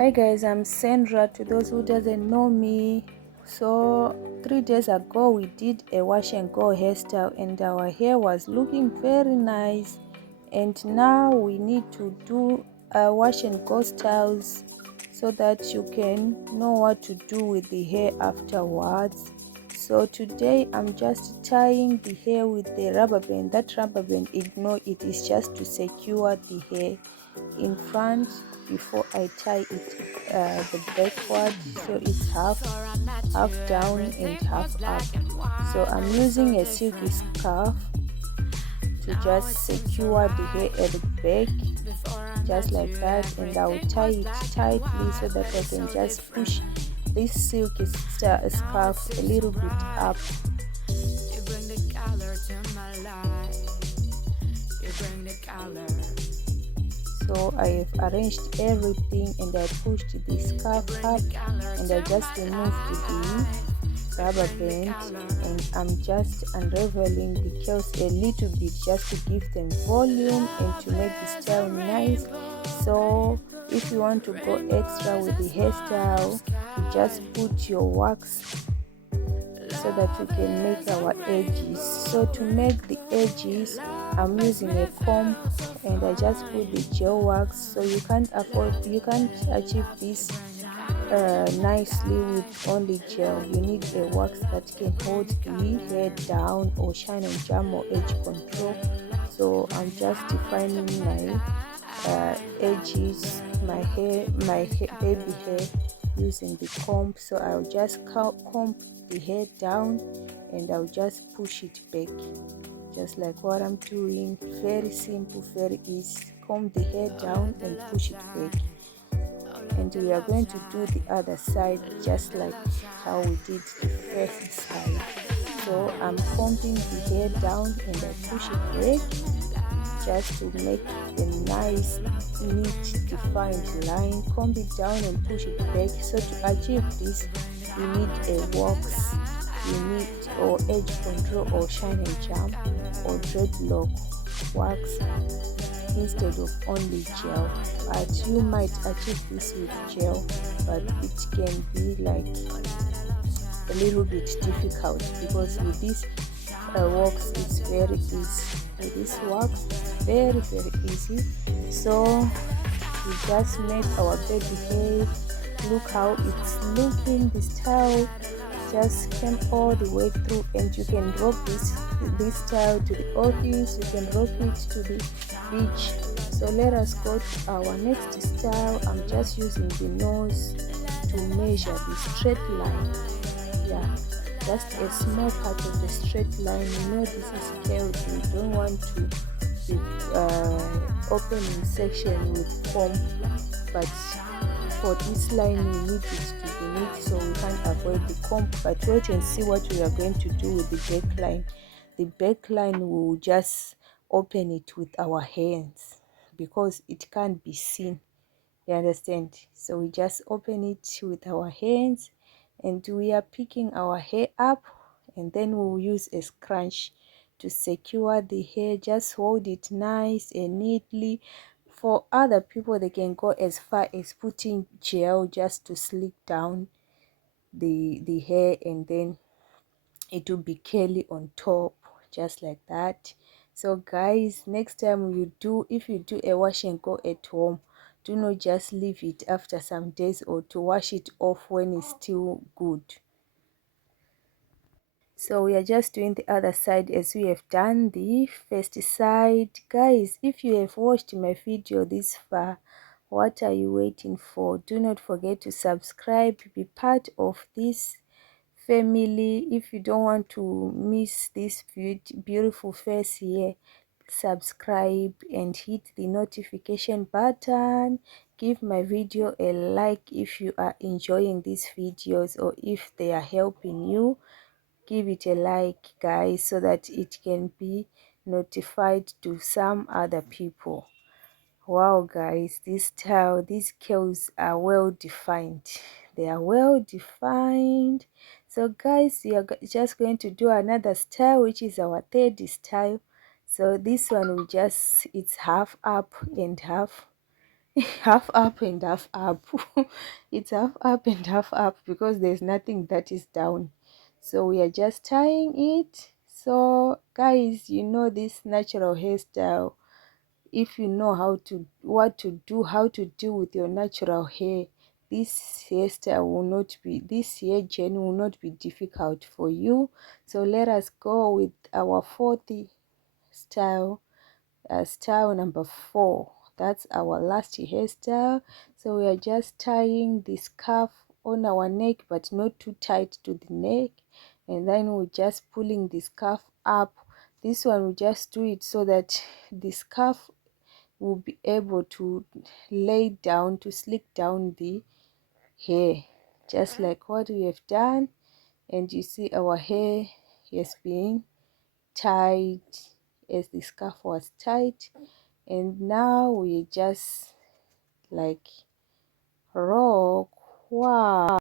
Hi guys, I'm Sandra. To those who doesn't know me, so 3 days ago we did a wash and go hairstyle and our hair was looking very nice, and now we need to do a wash and go styles so that you can know what to do with the hair afterwards. So today I'm just tying the hair with the rubber band. That rubber band, ignore it, is just to secure the hair in front before I tie it the backward, so it's half down and half up. So I'm using a silky scarf to just secure the hair at the back, just like that, and I'll tie it tightly so that I can just push this silky scarf a little bit up. You bring the color to my life. You bring the color. So I have arranged everything and I pushed the scarf up and I just removed the rubber band, and I'm just unraveling the curls a little bit just to give them volume and to make the style nice. So if you want to go extra with the hairstyle, you just put your wax so that we can make our edges. So to make the edges, I'm using a comb and I just put the gel wax. So you can't achieve this nicely with only gel. You need a wax that can hold the hair down, or shine and jam, or edge control. So I'm just defining my edges, my baby hair, using the comb. So I'll just comb the hair down and I'll just push it back, just like what I'm doing. Very simple, very easy. Comb the hair down and push it back, and we are going to do the other side just like how we did the first side. So I'm combing the hair down and I push it back just to make a nice, neat, defined line. Comb it down and push it back. So to achieve this, you need a wax, you need or edge control, or shine and jam, or dreadlock wax instead of only gel. But you might achieve this with gel, but it can be like a little bit difficult, because with this wax it's very easy. With this wax it's very easy. So we just make our baby hair. Look how it's looking. The style just came all the way through, and you can rock this style to the office, you can rock it to the beach. So let us go to our next style. I'm just using the nose to measure the straight line. Yeah, just a small part of the straight line. You know, this is curved. You don't want to be opening section with comb, but for this line we need it to be neat, so we can't avoid the comb. But wait and see what we are going to do with the back line. The back line, we will just open it with our hands because it can't be seen, you understand? So we just open it with our hands, and we are picking our hair up, and then we'll use a scrunch to secure the hair. Just hold it nice and neatly. For other people, they can go as far as putting gel just to slick down the hair, and then it will be curly on top, just like that. So guys, next time if you do a wash and go at home, do not just leave it after some days, or to wash it off when it's still good. So we are just doing the other side as we have done the first side. Guys, if you have watched my video this far, what are you waiting for? Do not forget to subscribe, be part of this family. If you don't want to miss this beautiful face here, subscribe and hit the notification button. Give my video a like if you are enjoying these videos, or if they are helping you. Give it a like, guys, so that it can be notified to some other people. Wow guys, this style, these curls are well defined. They are well defined. So guys, we are just going to do another style, which is our third style. So this one, it's half up and half half up and half up. It's half up and half up because there's nothing that is down. So we are just tying it. So guys, you know this natural hairstyle, if you know what to do, how to deal with your natural hair, this hairstyle will not be, this hair journey will not be difficult for you. So let us go with our fourth style, style number 4. That's our last hairstyle. So we are just tying the scarf on our neck, but not too tight to the neck, and then we're just pulling the scarf up. This one we just do it so that the scarf will be able to lay down, to slick down the hair, just like what we have done. And you see our hair has been tied as the scarf was tied, and now we just like rock. Wow.